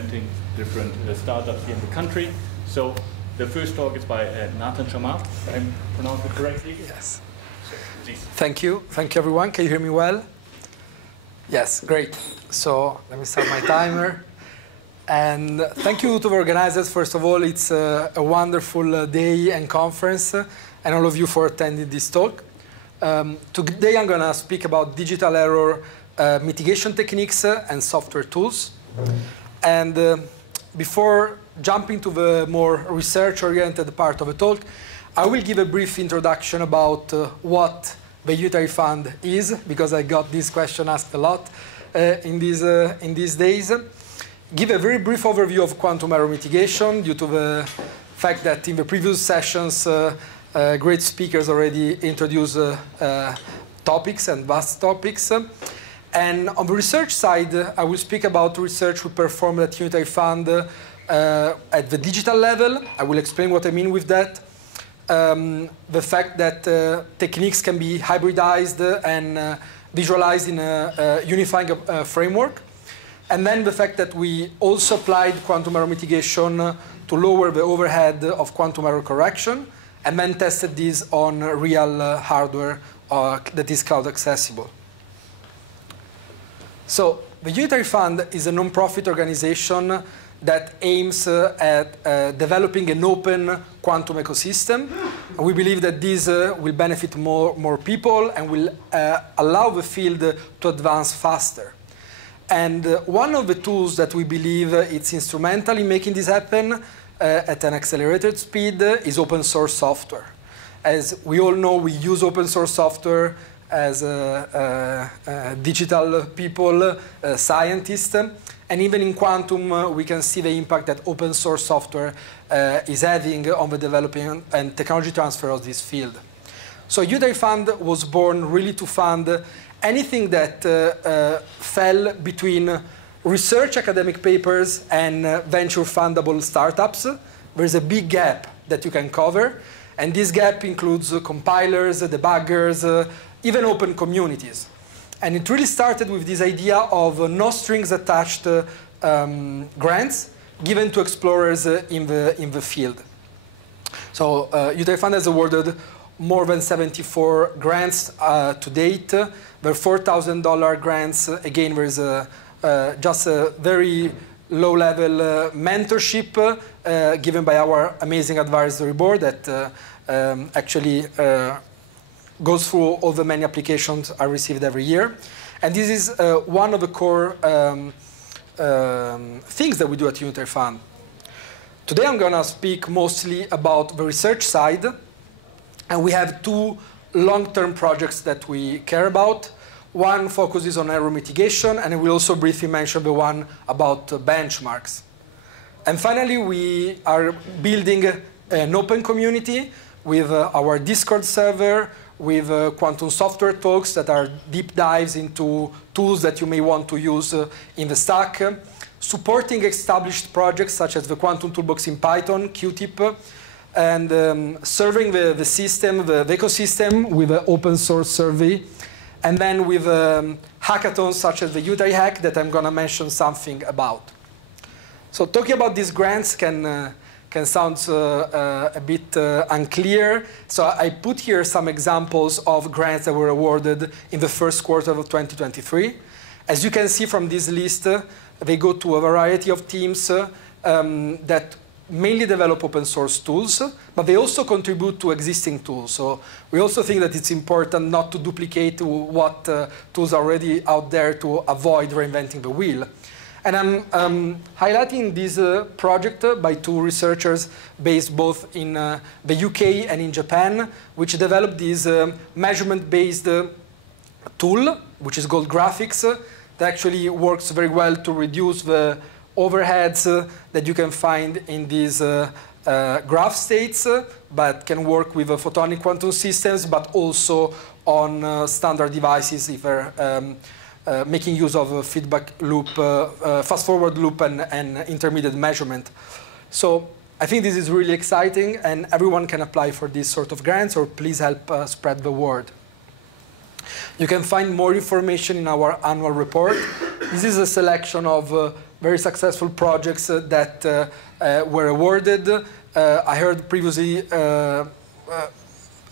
representing different startups here in the country. So the first talk is by Nathan Shammah. I pronounced it correctly? Yes. So, please. Thank you. Thank you, everyone. Can you hear me well? Yes, great. So let me start my timer. And thank you to the organizers. First of all, it's a wonderful day and conference, and all of you for attending this talk. Today I'm going to speak about digital error mitigation techniques and software tools. And before jumping to the more research-oriented part of the talk, I will give a brief introduction about what the Unitary Fund is, because I got this question asked a lot in these days. Give a very brief overview of quantum error mitigation due to the fact that in the previous sessions, great speakers already introduced topics and vast topics. And on the research side, I will speak about research we performed at Unitary Fund at the digital level. I will explain what I mean with that. The fact that techniques can be hybridized and visualized in a unifying framework. And then the fact that we also applied quantum error mitigation to lower the overhead of quantum error correction, and then tested this on real hardware that is cloud accessible. So the Unitary Fund is a non-profit organization that aims at developing an open quantum ecosystem. And we believe that this will benefit more people and will allow the field to advance faster. And one of the tools that we believe it's instrumental in making this happen at an accelerated speed is open source software. As we all know, we use open source software as digital people, scientists. And even in quantum, we can see the impact that open source software is having on the developing and technology transfer of this field. So Unitary Fund was born really to fund anything that fell between research academic papers and venture fundable startups. There's a big gap that you can cover. And this gap includes compilers, debuggers, even open communities. And it really started with this idea of no strings attached grants given to explorers in the field. So Unitary Fund has awarded more than 74 grants to date. There are $4,000 grants. Again, there's just a very low-level mentorship given by our amazing advisory board that actually goes through all the many applications I received every year. And this is one of the core things that we do at Unitary Fund. Today I'm going to speak mostly about the research side. And we have two long-term projects that we care about. One focuses on error mitigation, and I will also briefly mention the one about benchmarks. And finally, we are building an open community with our Discord server, with quantum software talks that are deep dives into tools that you may want to use in the stack, supporting established projects such as the Quantum Toolbox in Python, Qtip, and serving the system, the ecosystem with an open source survey, and then with hackathons such as the Unitary Hack that I'm going to mention something about. So talking about these grants can sound a bit unclear. So I put here some examples of grants that were awarded in the first quarter of 2023. As you can see from this list, they go to a variety of teams that mainly develop open source tools, but they also contribute to existing tools. So we also think that it's important not to duplicate what tools are already out there to avoid reinventing the wheel. And I'm highlighting this project by two researchers based both in the UK and in Japan, which developed this measurement-based tool, which is called Graphics, that actually works very well to reduce the overheads that you can find in these graph states, but can work with photonic quantum systems, but also on standard devices if they're making use of a feedback loop, fast-forward loop, and intermediate measurement. So I think this is really exciting, and everyone can apply for these sort of grants, or please help spread the word. You can find more information in our annual report. This is a selection of very successful projects that were awarded. I heard previously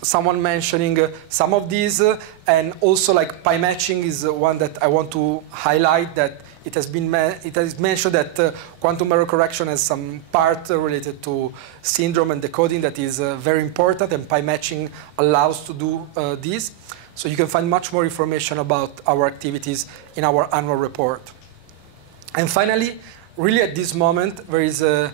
someone mentioning some of these, and also like pi matching is one that I want to highlight, that it has mentioned that quantum error correction has some part related to syndrome and decoding that is very important, and pi matching allows to do this. So you can find much more information about our activities in our annual report. And finally, really at this moment, there is a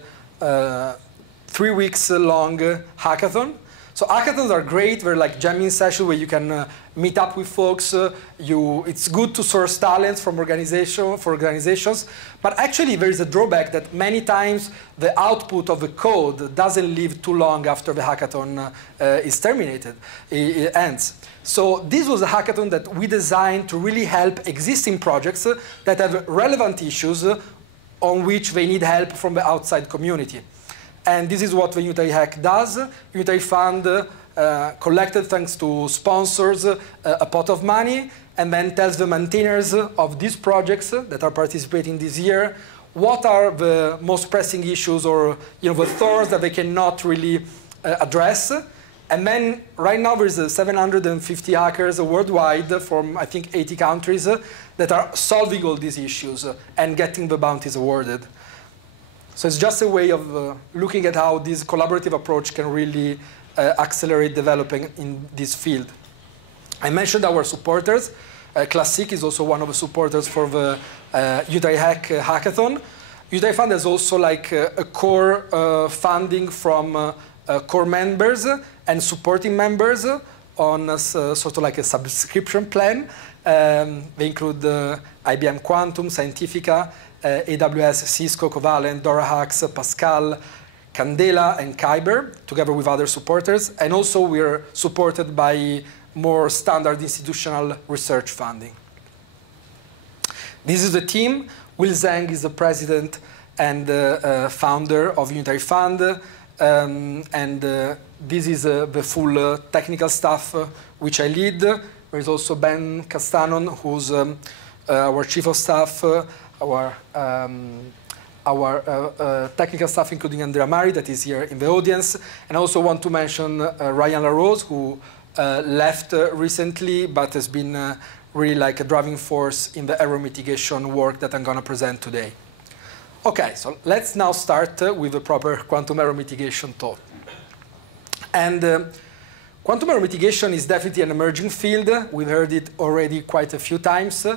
3 weeks long hackathon. So hackathons are great. They're like jamming sessions where you can meet up with folks. It's good to source talents from organizations. But actually, there is a drawback that many times the output of the code doesn't live too long after the hackathon is terminated. It ends. So this was a hackathon that we designed to really help existing projects that have relevant issues on which they need help from the outside community. And this is what the Unitary Hack does. Unitary Fund collected, thanks to sponsors, a pot of money, and then tells the maintainers of these projects that are participating this year what are the most pressing issues, or the thorns that they cannot really address. And then right now there's 750 hackers worldwide from, I think, 80 countries that are solving all these issues and getting the bounties awarded. So it's just a way of looking at how this collaborative approach can really accelerate developing in this field. I mentioned our supporters. Classic is also one of the supporters for the Unitary Hack hackathon. Unitary Fund has also like a core funding from core members and supporting members on a, sort of like a subscription plan. They include IBM Quantum, Scientifica, AWS, Cisco, Covalent, DoraHacks, Pascal, Candela, and Kyber, together with other supporters. And also we're supported by more standard institutional research funding. This is the team. Will Zhang is the president and founder of Unitary Fund. This is the full technical staff which I lead. There is also Ben Castanon, who's our chief of staff, our technical staff, including Andrea Mari, that is here in the audience. And I also want to mention Ryan LaRose, who left recently, but has been really like a driving force in the error mitigation work that I'm going to present today. OK, so let's now start with the proper quantum error mitigation talk. And quantum error mitigation is definitely an emerging field. We've heard it already quite a few times.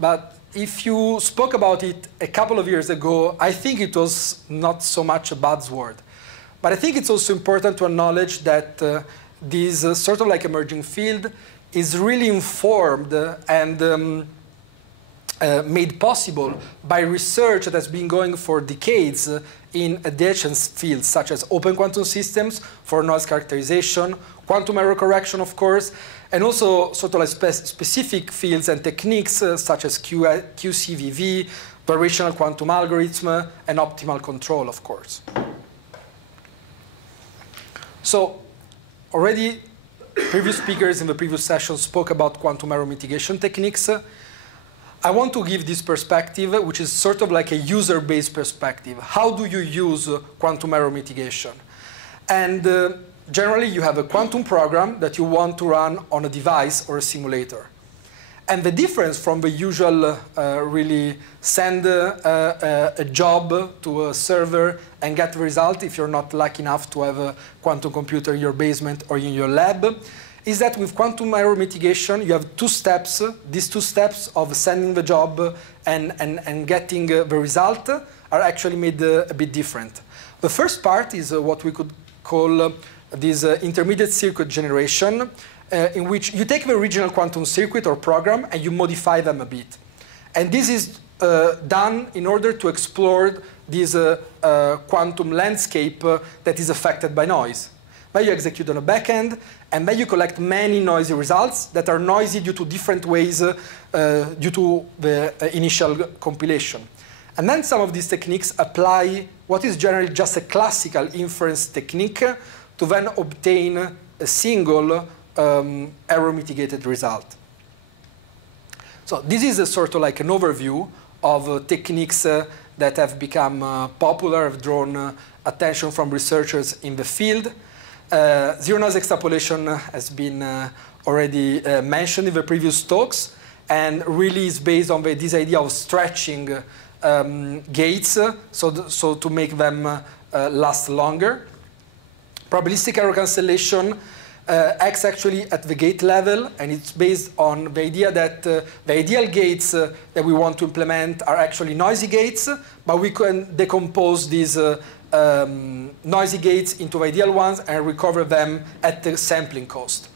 But if you spoke about it a couple of years ago, I think it was not so much a buzzword. But I think it's also important to acknowledge that this sort of like emerging field is really informed and made possible by research that has been going for decades in adjacent fields, such as open quantum systems for noise characterization, quantum error correction, of course, and also sort of like specific fields and techniques such as QCVV, variational quantum algorithm, and optimal control, of course. So already previous speakers in the previous session spoke about quantum error mitigation techniques. I want to give this perspective, which is sort of like a user-based perspective. How do you use quantum error mitigation? And generally, you have a quantum program that you want to run on a device or a simulator. And the difference from the usual really send a job to a server and get the result if you're not lucky enough to have a quantum computer in your basement or in your lab, is that with quantum error mitigation, you have two steps. These two steps of sending the job and getting the result are actually made a bit different. The first part is what we could call this intermediate circuit generation, in which you take the original quantum circuit or program and you modify them a bit. And this is done in order to explore this quantum landscape that is affected by noise. Then you execute on a backend, and then you collect many noisy results that are noisy due to different ways due to the initial compilation. And then some of these techniques apply what is generally just a classical inference technique to then obtain a single error-mitigated result. So this is a sort of like an overview of techniques that have become popular, have drawn attention from researchers in the field. Zero-noise extrapolation has been already mentioned in the previous talks, and really is based on this idea of stretching gates, so to make them last longer. Probabilistic error cancellation acts actually at the gate level, and it's based on the idea that the ideal gates that we want to implement are actually noisy gates, but we can decompose these noisy gates into ideal ones and recover them at the sampling cost.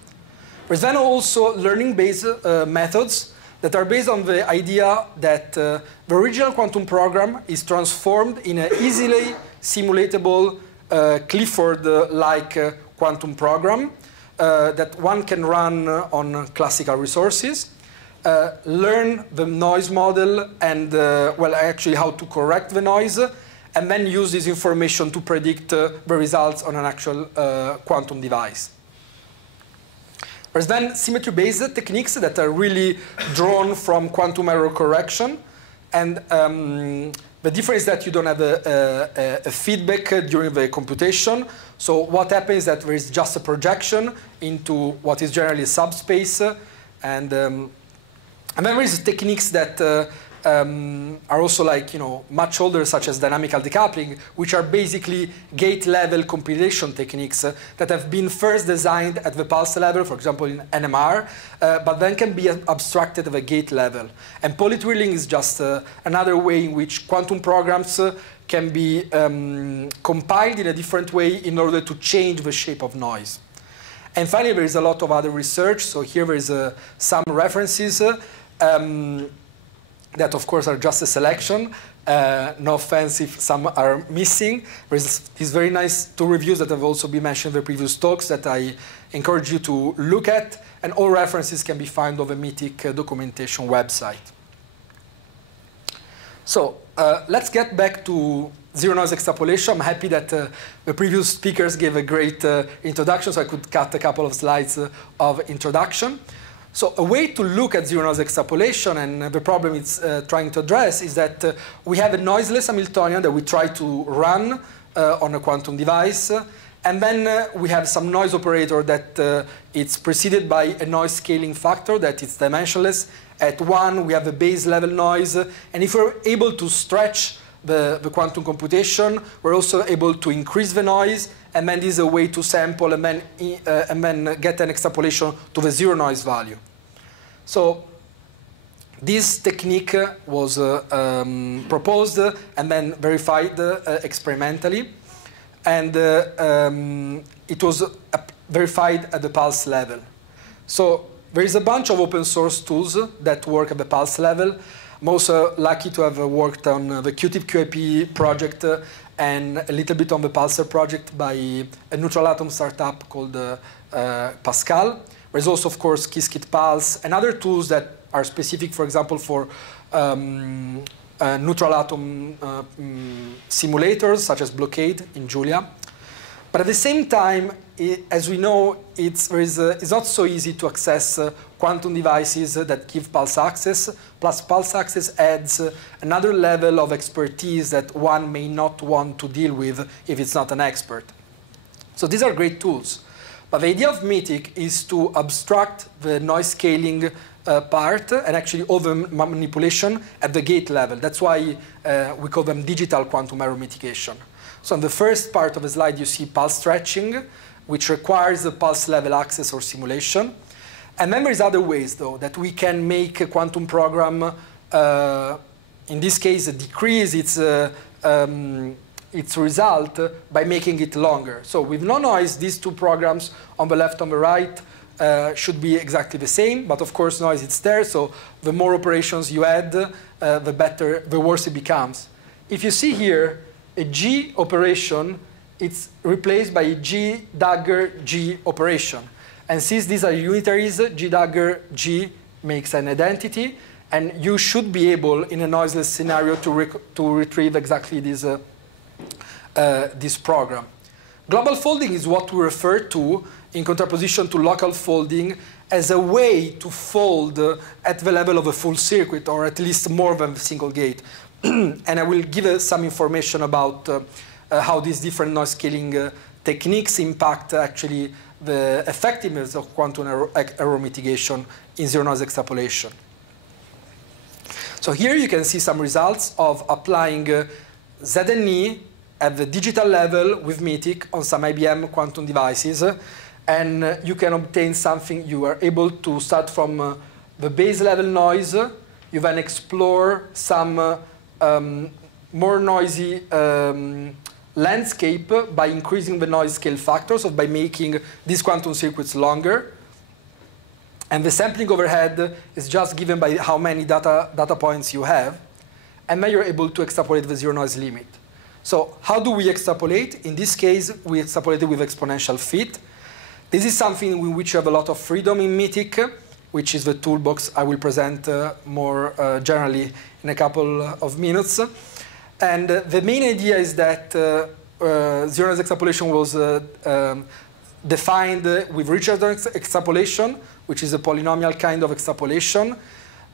There's then also learning-based methods that are based on the idea that the original quantum program is transformed in an easily simulatable Clifford-like quantum program that one can run on classical resources, learn the noise model and, well, actually how to correct the noise, and then use this information to predict the results on an actual quantum device. There's then symmetry-based techniques that are really drawn from quantum error correction. And the difference is that you don't have a feedback during the computation. So what happens is that there is just a projection into what is generally a subspace. And then there is techniques that are also like, much older, such as dynamical decoupling, which are basically gate-level compilation techniques that have been first designed at the pulse level, for example, in NMR, but then can be abstracted at the gate level. And polydrilling is just another way in which quantum programs can be compiled in a different way in order to change the shape of noise. And finally, there is a lot of other research. So here there is some references. That, of course, are just a selection. No offense if some are missing. There's these very nice 2 reviews that have also been mentioned in the previous talks that I encourage you to look at. And all references can be found on the Mitiq documentation website. So let's get back to zero-noise extrapolation. I'm happy that the previous speakers gave a great introduction, so I could cut a couple of slides of introduction. So a way to look at zero-noise extrapolation and the problem it's trying to address is that we have a noiseless Hamiltonian that we try to run on a quantum device. And then we have some noise operator that it's preceded by a noise scaling factor that is dimensionless. At 1, we have a base level noise. And if we're able to stretch the quantum computation, we're also able to increase the noise. And then this is a way to sample and then get an extrapolation to the zero noise value. So this technique was proposed and then verified experimentally. And it was verified at the pulse level. So there is a bunch of open source tools that work at the pulse level. I'm also lucky to have worked on the QTIP QAP project and a little bit on the Pulsar project by a neutral atom startup called Pascal. There's also, of course, Qiskit Pulse and other tools that are specific, for example, for neutral atom simulators, such as Blockade in Julia. But at the same time, as we know, it's not so easy to access quantum devices that give pulse access. Plus, pulse access adds another level of expertise that one may not want to deal with if it's not an expert. So these are great tools. But the idea of Mitiq is to abstract the noise scaling part and actually all the manipulation at the gate level. That's why we call them digital quantum error mitigation. So on the first part of the slide, you see pulse stretching, which requires a pulse level access or simulation. And then there's other ways, though, that we can make a quantum program, in this case, decrease its result by making it longer. So with no noise, these 2 programs on the left and the right should be exactly the same. But of course, noise is there. So the more operations you add, the worse it becomes. If you see here, a G operation, it's replaced by a G dagger G operation. And since these are unitaries, G dagger G makes an identity. And you should be able, in a noiseless scenario, to retrieve exactly this program. Global folding is what we refer to in contraposition to local folding as a way to fold at the level of a full circuit, or at least more than a single gate. And I will give some information about how these different noise scaling techniques impact actually the effectiveness of quantum error mitigation in zero noise extrapolation. So here you can see some results of applying ZNE at the digital level with Mitiq on some IBM quantum devices. And you can obtain something. You are able to start from the base level noise. You then explore some more noisy landscape by increasing the noise scale factor, so by making these quantum circuits longer. And the sampling overhead is just given by how many data points you have. And then you're able to extrapolate the zero noise limit. So how do we extrapolate? In this case, we extrapolated with exponential fit. This is something in which you have a lot of freedom in Mitiq, which is the toolbox I will present more generally in a couple of minutes. And the main idea is that zero noise extrapolation was defined with Richardson extrapolation, which is a polynomial kind of extrapolation.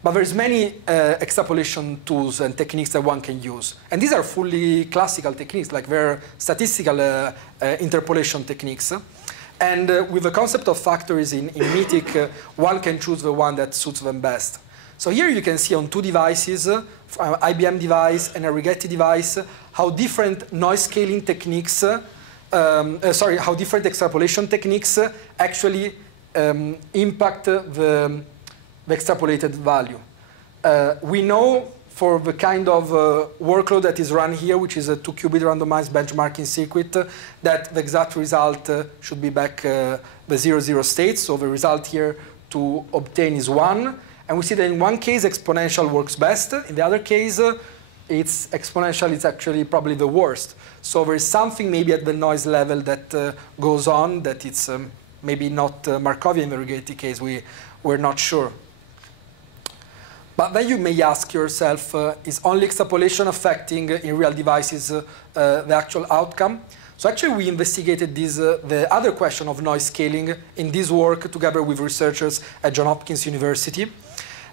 But there's many extrapolation tools and techniques that one can use. And these are fully classical techniques, like they're statistical interpolation techniques. And with the concept of factories in Mitiq, one can choose the one that suits them best. So here you can see on two devices, an IBM device and a Rigetti device, how different noise scaling techniques, how different extrapolation techniques actually impact the extrapolated value. We know for the kind of workload that is run here, which is a 2-qubit randomized benchmarking circuit, that the exact result should be back the 0-0 state. So the result here to obtain is 1. And we see that in one case, exponential works best. In the other case, it's exponential is actually probably the worst. So there is something maybe at the noise level that goes on that it's maybe not Markovian in the Rigetti case. We're not sure. But then you may ask yourself, is only extrapolation affecting in real devices the actual outcome? So actually we investigated this, the other question of noise scaling in this work together with researchers at Johns Hopkins University.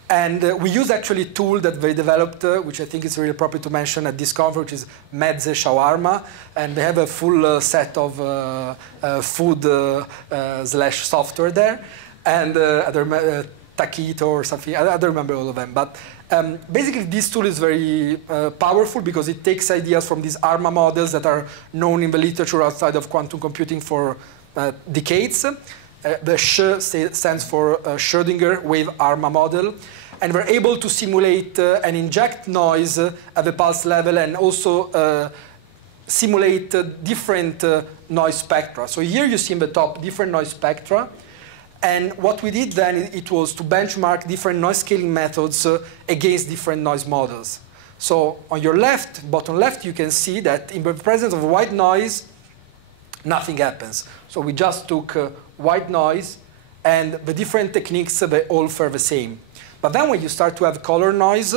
And we used actually a tool that they developed, which I think is really appropriate to mention at this conference, which is Mezze Shawarma. And they have a full set of food slash software there. And other Taquito or something, I don't remember all of them. But basically this tool is very powerful because it takes ideas from these ARMA models that are known in the literature outside of quantum computing for decades. The SH stands for Schrödinger wave ARMA model. And we're able to simulate and inject noise at the pulse level and also simulate different noise spectra. So here you see in the top different noise spectra. And what we did then, it was to benchmark different noise scaling methods against different noise models. So on your left, bottom left, you can see that in the presence of white noise, nothing happens. So we just took white noise, and the different techniques, they all fare the same. But then when you start to have color noise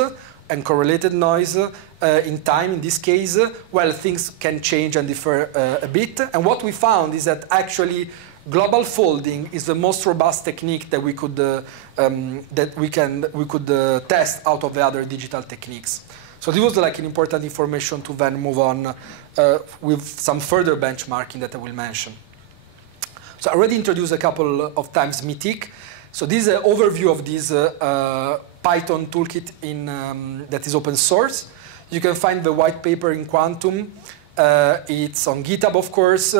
and correlated noise in time, in this case, well, things can change and differ a bit. And what we found is that actually global folding is the most robust technique that we could test out of the other digital techniques. So this was like an important information to then move on with some further benchmarking that I will mention. So I already introduced a couple of times Mitiq. So this is an overview of this Python toolkit that is open source. You can find the white paper in Quantum. It's on GitHub, of course.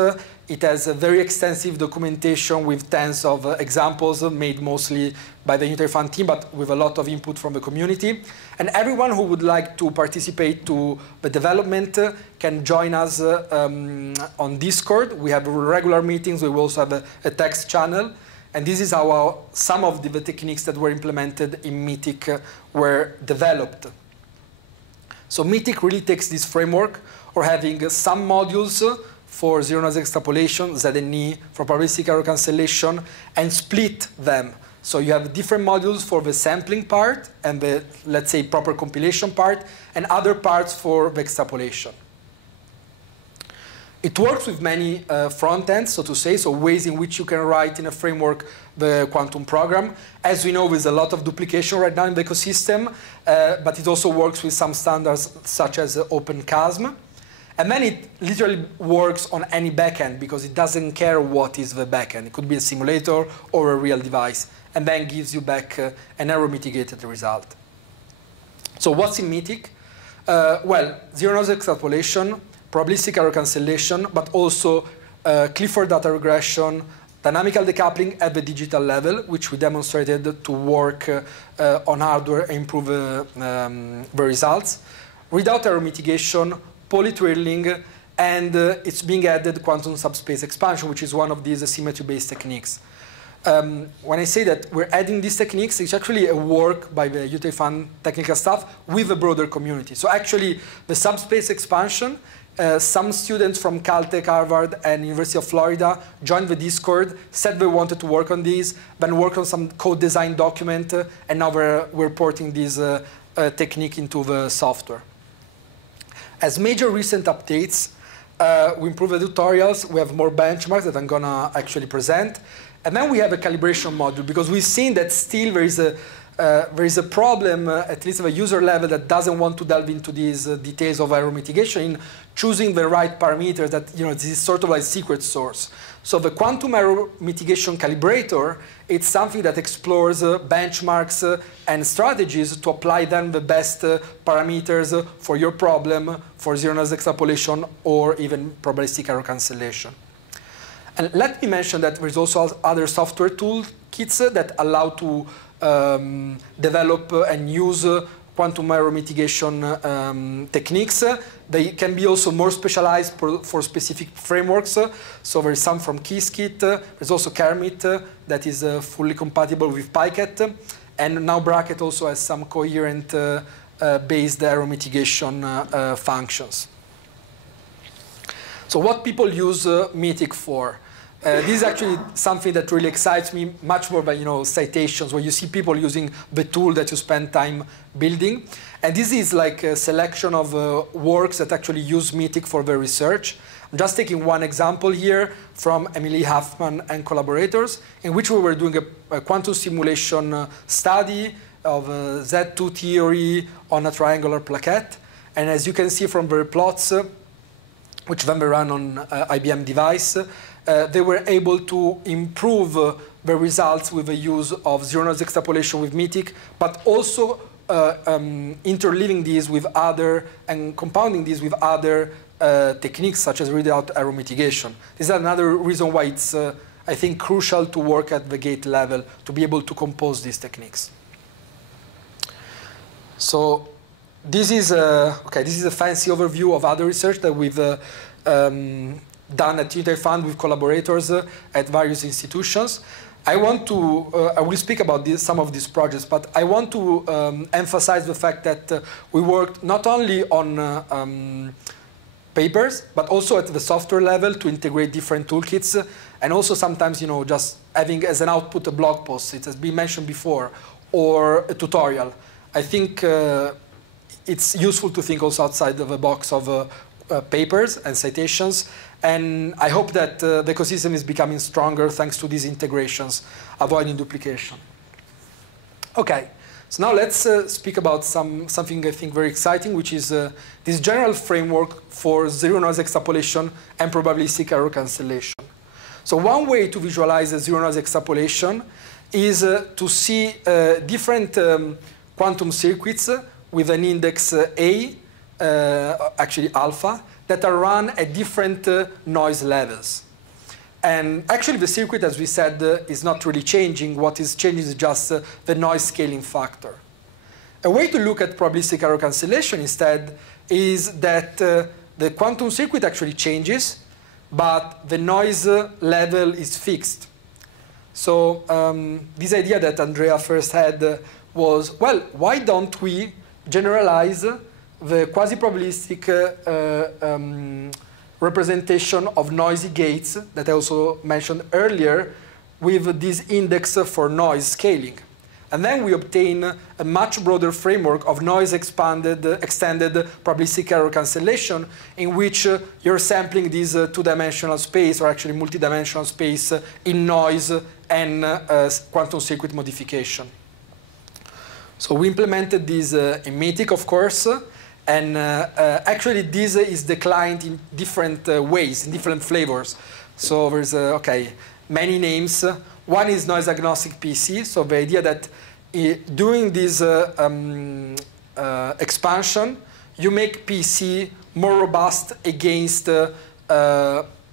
It has a very extensive documentation with tens of examples made mostly by the Unitary Fund team, but with a lot of input from the community. And everyone who would like to participate to the development can join us on Discord. We have regular meetings. We will also have a text channel. And this is how some of the techniques that were implemented in Mitiq were developed. So Mitiq really takes this framework of having some modules for zero noise extrapolation, ZNE, for probabilistic error cancellation, and split them. So you have different modules for the sampling part and the, let's say, proper compilation part, and other parts for the extrapolation. It works with many front ends, so to say, so ways in which you can write in a framework the quantum program. As we know, there's a lot of duplication right now in the ecosystem, but it also works with some standards such as OpenCASM. And then it literally works on any backend because it doesn't care what is the backend. It could be a simulator or a real device, and then gives you back an error-mitigated result. So what's in Mitiq? Well, zero-noise extrapolation, probabilistic error cancellation, but also Clifford data regression, dynamical decoupling at the digital level, which we demonstrated to work on hardware and improve the results. Without error mitigation, polytwiddling, and it's being added quantum subspace expansion, which is one of these symmetry-based techniques. When I say that we're adding these techniques, it's actually a work by the Unitary Fund technical staff with a broader community. So actually, the subspace expansion, some students from Caltech, Harvard, and University of Florida joined the Discord, said they wanted to work on these, then worked on some code design document, and now we're porting this technique into the software. As major recent updates, we improved the tutorials, we have more benchmarks that I'm gonna actually present, and then we have a calibration module, because we've seen that still there is a problem, at least at a user level, that doesn't want to delve into these details of error mitigation in choosing the right parameters that, this is sort of like secret source. So the quantum error mitigation calibrator, it's something that explores benchmarks and strategies to apply then the best parameters for your problem, for zero-noise extrapolation, or even probabilistic error cancellation. And let me mention that there's also other software toolkits that allow to develop and use quantum error mitigation techniques. They can be also more specialized for specific frameworks. So there's some from Qiskit. There's also Kermit that is fully compatible with PyCat. And now Bracket also has some coherent based error mitigation functions. So what people use Mitiq for? This is actually something that really excites me much more than citations, where you see people using the tool that you spend time building. And this is like a selection of works that actually use Mitiq for their research. I'm just taking one example here from Emily Huffman and collaborators, in which we were doing a quantum simulation study of Z2 theory on a triangular plaquette. And as you can see from the plots, which then were run on IBM device, they were able to improve the results with the use of zero-noise extrapolation with Mitiq, but also interleaving these with other and compounding these with other techniques such as without error mitigation. This is another reason why it's, I think, crucial to work at the gate level to be able to compose these techniques. So this is a fancy overview of other research that we've done at Unitary Fund with collaborators at various institutions. I want to, I will speak about some of these projects, but I want to emphasize the fact that we worked not only on papers, but also at the software level to integrate different toolkits, and also sometimes, just having as an output a blog post, it has been mentioned before, or a tutorial. I think it's useful to think also outside of the box of papers and citations, and I hope that the ecosystem is becoming stronger thanks to these integrations, avoiding duplication. Okay, so now let's speak about something I think very exciting, which is this general framework for zero-noise extrapolation and probabilistic error cancellation. So one way to visualize a zero-noise extrapolation is to see different quantum circuits with an index A, actually alpha, that are run at different noise levels. And actually the circuit, as we said, is not really changing. What is changing is just the noise scaling factor. A way to look at probabilistic error cancellation instead is that the quantum circuit actually changes, but the noise level is fixed. So this idea that Andrea first had was, well, why don't we generalize the quasi-probabilistic representation of noisy gates that I also mentioned earlier with this index for noise scaling. And then we obtain a much broader framework of extended probabilistic error cancellation, in which you're sampling this two-dimensional space, or actually multi-dimensional space, in noise and quantum circuit modification. So we implemented this in Mitiq, of course, and actually this is declined in different ways, in different flavors. So there's, many names. One is noise agnostic PC, so the idea that during this expansion, you make PC more robust against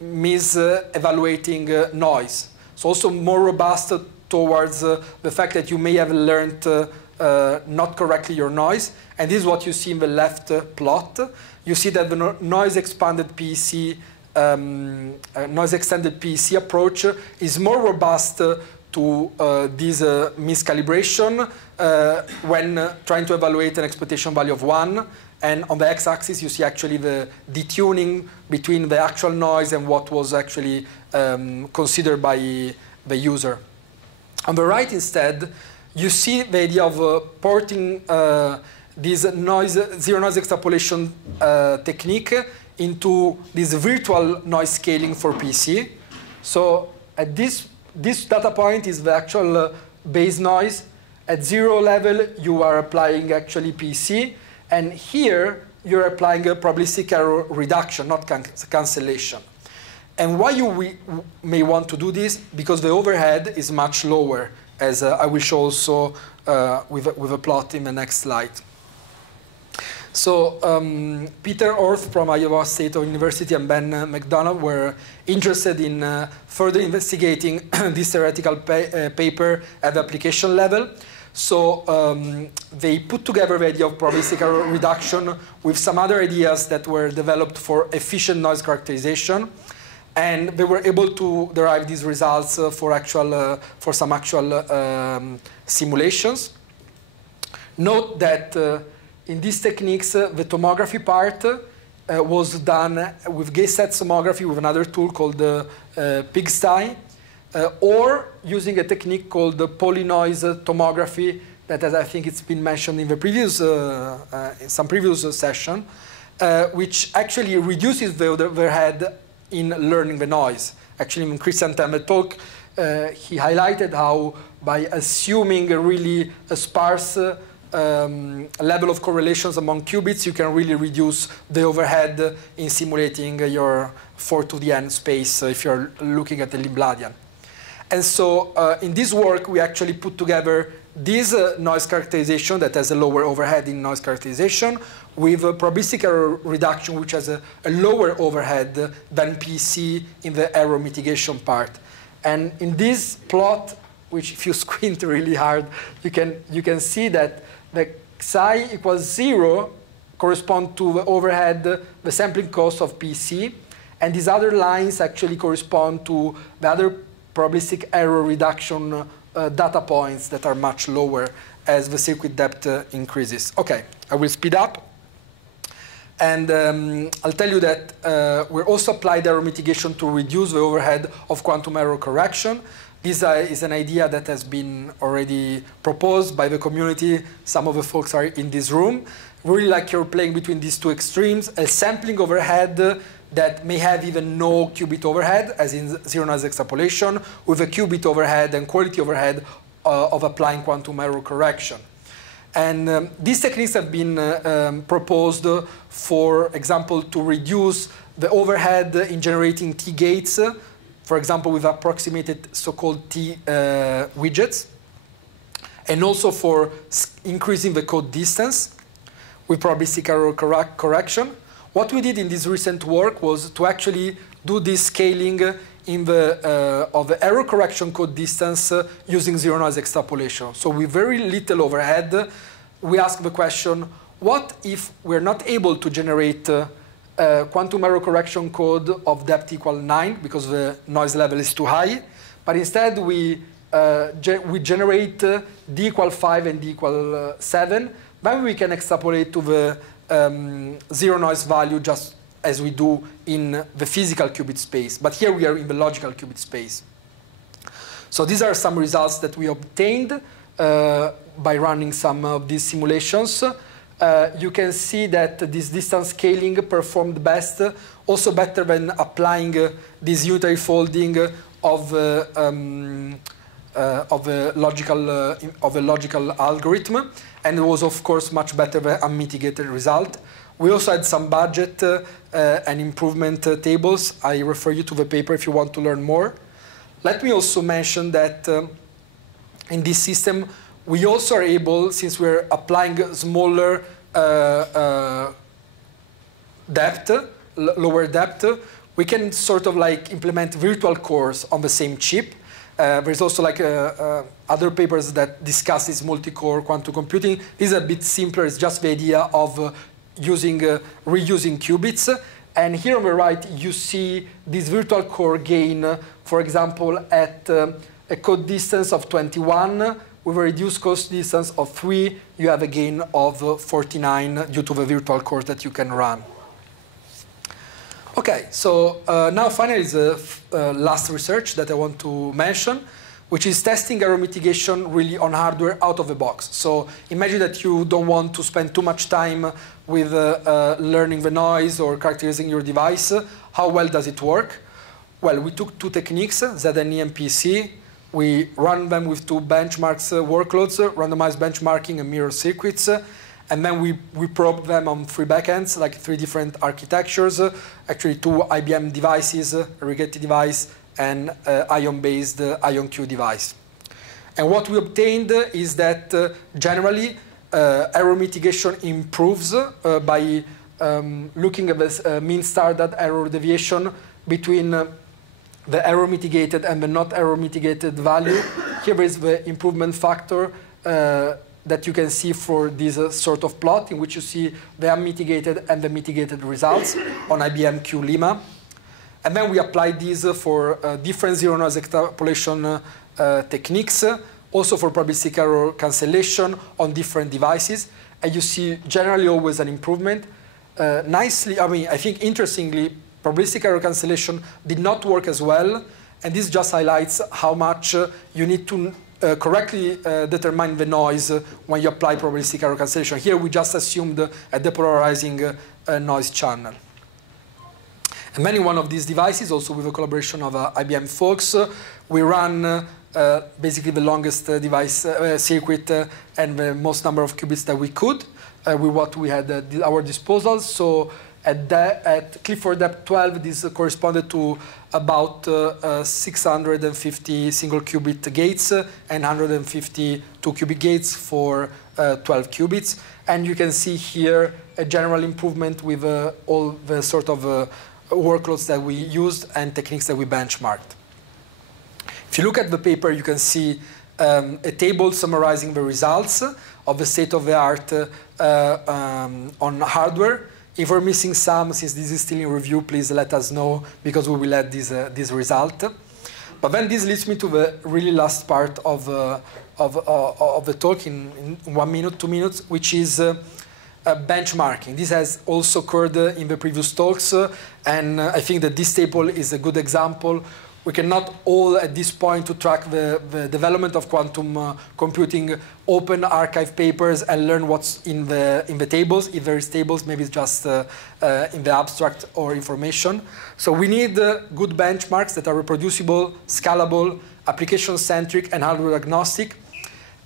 mis-evaluating noise. So also more robust towards the fact that you may have learned not correctly your noise. And this is what you see in the left plot. You see that the noise extended PC approach is more robust to this miscalibration when trying to evaluate an expectation value of 1. And on the x-axis, you see actually the detuning between the actual noise and what was actually considered by the user. On the right, instead, you see the idea of porting this zero noise extrapolation technique into this virtual noise scaling for PC. So at this data point is the actual base noise. At 0 level, you are applying actually PC. And here, you're applying a probabilistic error reduction, not cancellation. And why we may want to do this? Because the overhead is much lower, as I will show also with a plot in the next slide. So Peter Orth from Iowa State University and Ben McDonough were interested in further investigating this theoretical paper at the application level. So they put together the idea of probabilistic error reduction with some other ideas that were developed for efficient noise characterization. And they were able to derive these results for some actual simulations. Note that in these techniques, the tomography part was done with gate-set tomography with another tool called Pigsty, or using a technique called polynoise tomography that, as I think it's been mentioned in the previous, in some previous session, which actually reduces the overhead in learning the noise. Actually, in Christian Temme's talk, he highlighted how by assuming a sparse level of correlations among qubits, you can really reduce the overhead in simulating your 4 to the n space if you're looking at the Lindbladian. And so in this work, we actually put together this noise characterization that has a lower overhead in noise characterization with a probabilistic error reduction, which has a lower overhead than PC in the error mitigation part. And in this plot, which if you squint really hard, you can see that the psi equals 0 correspond to the overhead, the sampling cost of PC. And these other lines actually correspond to the other probabilistic error reduction data points that are much lower as the circuit depth increases. OK, I will speed up. And I'll tell you that we also applied error mitigation to reduce the overhead of quantum error correction. This is an idea that has been already proposed by the community. Some of the folks are in this room. Really like you're playing between these two extremes, a sampling overhead that may have even no qubit overhead, as in zero noise extrapolation, with a qubit overhead and quality overhead of applying quantum error correction. And these techniques have been proposed, for example, to reduce the overhead in generating T gates, for example, with approximated so-called T widgets, and also for increasing the code distance with probabilistic error correction. What we did in this recent work was to actually do this scaling in of the error correction code distance using zero noise extrapolation. So with very little overhead, we ask the question, what if we're not able to generate quantum error correction code of depth equal 9 because the noise level is too high, but instead we generate d equal 5 and d equal 7, then we can extrapolate to the zero noise value just as we do in the physical qubit space. But here we are in the logical qubit space. So these are some results that we obtained by running some of these simulations. You can see that this distance scaling performed best, also better than applying this unitary folding of a logical algorithm, and it was of course much better than a mitigated result. We also had some budget and improvement tables. I refer you to the paper if you want to learn more. Let me also mention that in this system, we also are able, since we're applying smaller lower depth, we can sort of like implement virtual cores on the same chip. There's also like other papers that discuss this multi-core quantum computing. This is a bit simpler. It's just the idea of reusing qubits. And here on the right, you see this virtual core gain, for example, at a code distance of 21, with a reduced code distance of 3, you have a gain of 49 due to the virtual cores that you can run. Okay, so now finally is the last research that I want to mention, which is testing error mitigation really on hardware out of the box. So imagine that you don't want to spend too much time with learning the noise or characterizing your device. How well does it work? Well, we took two techniques, ZNE and PC. We run them with two benchmarks workloads, randomized benchmarking and mirror circuits. And then we probed them on 3 backends, like 3 different architectures, actually 2 IBM devices, a Rigetti device, and ION-based IonQ device. And what we obtained is that generally error mitigation improves by looking at the mean standard error deviation between the error mitigated and the not error mitigated value. Here is the improvement factor that you can see for this sort of plot in which you see the unmitigated and the mitigated results on IBM QLima. And then we applied these for different zero-noise extrapolation techniques, also for probabilistic error cancellation on different devices. And you see generally always an improvement. I think interestingly, probabilistic error cancellation did not work as well. And this just highlights how much you need to correctly determine the noise when you apply probabilistic error cancellation. Here we just assumed a depolarizing noise channel. And then in one of these devices, also with a collaboration of IBM folks, we ran basically the longest device circuit and the most number of qubits that we could with what we had at our disposal. So at Clifford depth 12, this corresponded to about 650 single qubit gates and 150 2-qubit gates for 12 qubits. And you can see here a general improvement with all the sort of workloads that we used and techniques that we benchmarked. If you look at the paper, you can see a table summarizing the results of the state-of-the-art on hardware. If we're missing some, since this is still in review, please let us know, because we will add this result. But then this leads me to the really last part of the talk in 1 minute, 2 minutes, which is benchmarking. This has also occurred in the previous talks, and I think that this table is a good example. We cannot all, at this point, to track the development of quantum computing, open archive papers and learn what's in the tables. If there is tables, maybe it's just in the abstract or information. So we need good benchmarks that are reproducible, scalable, application-centric, and hardware agnostic.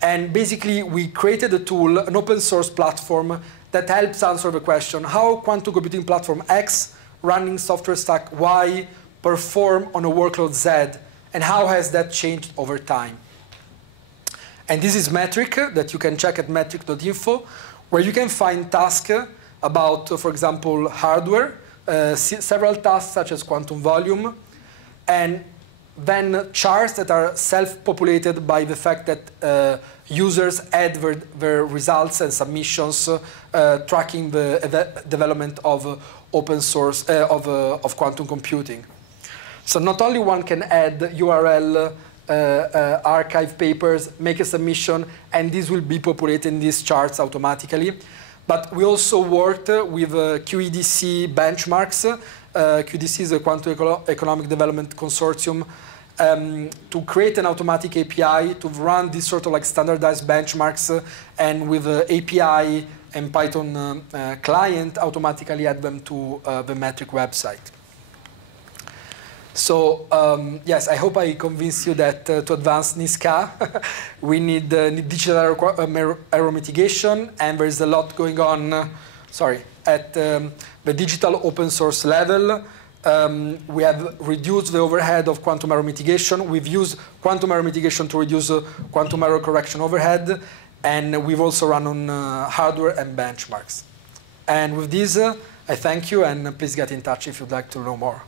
And basically, we created a tool, an open source platform, that helps answer the question, how quantum computing platform X running software stack Y perform on a workload Z, and how has that changed over time? And this is Mitiq that you can check at mitiq.info, where you can find tasks about, for example, hardware, several tasks such as quantum volume, and then charts that are self-populated by the fact that users add their results and submissions, tracking the development of open source, of quantum computing. So not only one can add URL, archive papers, make a submission, and these will be populated in these charts automatically. But we also worked with QEDC benchmarks. QEDC is a Quantum Economic Development Consortium, to create an automatic API to run this sort of like standardized benchmarks and with API and Python client automatically add them to the Mitiq website. So yes, I hope I convinced you that to advance NISQ, we need digital error mitigation, and there is a lot going on. At the digital open source level. We have reduced the overhead of quantum error mitigation. We've used quantum error mitigation to reduce quantum error correction overhead, and we've also run on hardware and benchmarks. And with this, I thank you, and please get in touch if you'd like to know more.